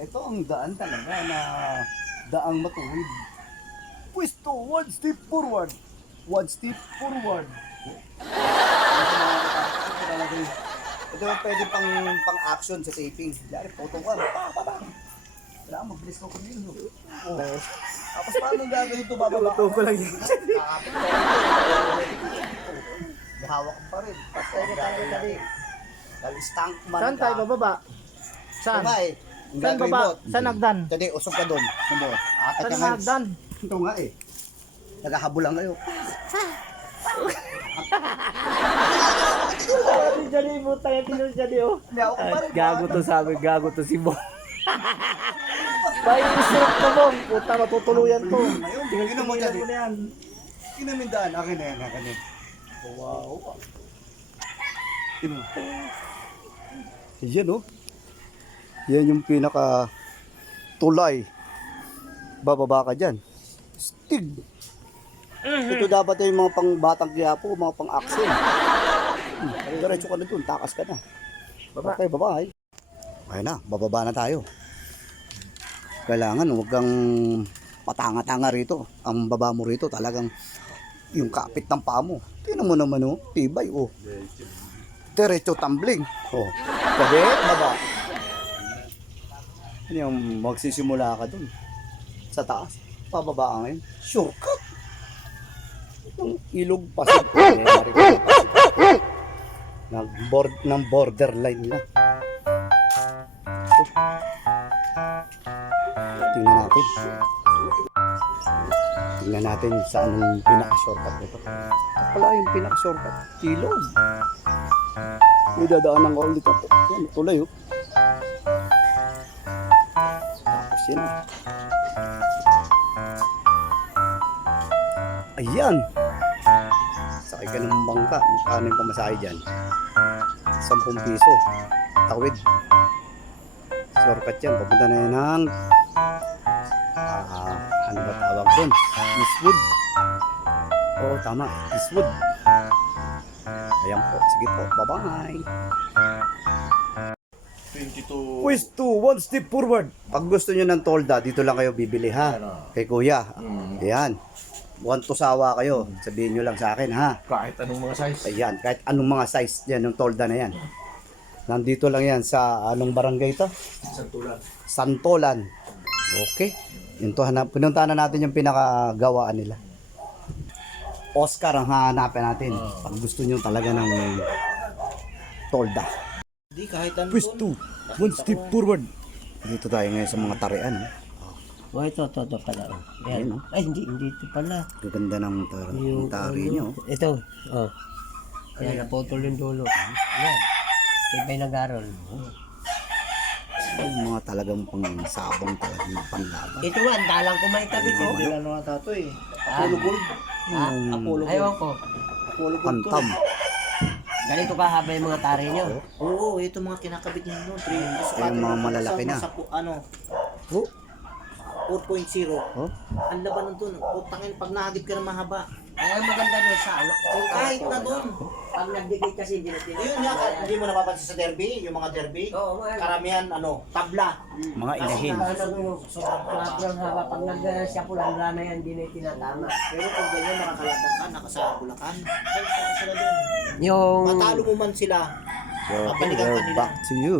ito ang daan talaga na daang matuwid. Pwesto, one step forward. One step forward. Ito yung pwede pang-action sa taping. Dari, photo ka. Kailangan mag-bless ko kung yun. Oh. Tapos paano gagawin ito? Bababa Photo ko lang yun. Hawak ko pa rin. Dali. Stank man. Saan tayo bababa? Saan? Diba eh? Ang Saan gagawin baba? mo, Saan hagdan? Jadi, usog ka doon. Ano? Akat Saan ka nga. hagdan? Ito nga eh. Naghahabol lang kayo. Si Johnny, puta yung tinus Johnny, oh. Hindi ako pa rin. Gago to sa amin, gago to si Bong. Bay, isirap ka Bong. Puta, matutuluyan to. Ngayon, tingnan mo dyan. Tingnan mo na yan. Tingnan mo yung daan. Akin na yan, akin na yan. Wow. Tingnan mo. Yan oh. Yan yung pinaka tulay. Bababa ka dyan. Stig. Ito dapat yung mga pang batang Quiapo, mga pang action. Diretso ka na dun, takas ka na. Okay, baba. Okay na, bababa na tayo. Kailangan huwag kang patanga-tanga rito. Ang baba mo rito talagang yung kapit ng paa mo. Tingnan mo naman oh, tibay oh. Diretso tumbling. Oh. Sabi, baba. Ano yung magsisimula ka dun sa taas. Pababa ka ngayon. Shortcut. Itong ilog pasig. Ng borderline na. Tingnan natin. Tingnan natin sa anong pinaka-shortcut nito. Ito pala yung pinaka-shortcut. Ilog. May dadaanan ko ulit ito. Yan, tulay oh. Tapos yan. Ayan. Sakay ka ng bangka. Magkano yung pamasahe dyan? 10 piso. Tawid. Shortcut yan. Papunta na yan ng ano ba tawag doon? Eastwood. Oo, tama. Eastwood. Ayan po. Sige po. Bye-bye. 22. Pwesto, one step forward. Pag gusto nyo ng tolda, dito lang kayo bibili ha. Kay kuya. Ayan. Want to sawa kayo. Sabihin nyo lang sa akin ha. Kahit anong mga size. Ayan. Kahit anong mga size yan ng tolda na yan. Nandito lang yan sa anong barangay ito? Santulan. Santolan. Okay. Ito, pinuntahan na natin yung pinakagawaan nila. Oscar ang hahanapin natin. Pag gusto nyo talaga ng tolda. Hindi kahit ano. Pwesto, one step forward. Dito tayo ngayon sa mga tarian. Oh, ito pala. Oh. Ayan, oh. Ay, hindi ito pala. Gaganda ng tari nyo. Ito, oh. Ayan, naputol yung dulo. Ayan. Iba'y nag-aral. Yung mga talagang pang sabong talagang panlaban. Ito nga, ang dalang ko may tabi ko. Hindi na nga tato eh. Apollo Gold. Apollo Gold. Ayaw ko. Apollo Gold. Pantam. Ganito kahaba yung mga tari nyo. Oo, ito mga kinakabit niyo doon. Ito yung mga malalaki na. Ano? Oh, 4.0. oh. Ang laban doon. Putangin pag nahagip ka ng mahaba. Ay, ang maganda doon sa ano. Kung kahit na doon. Pag nagdikit kasi, hindi na Yun nga, hindi mo napapansin sa derby, yung mga derby. Oo, mga Karamihan, ano, tabla. Mga inahin. sobrang haba. Pag nag-siya po lang, wala na yan, hindi na tinatama. Pero kung ganyan, nakakalaban ka, nakasa Bulacan. Sila doon. Yung... Matalo mo man sila. So, okay, Babalikan ka we're nila. back to you.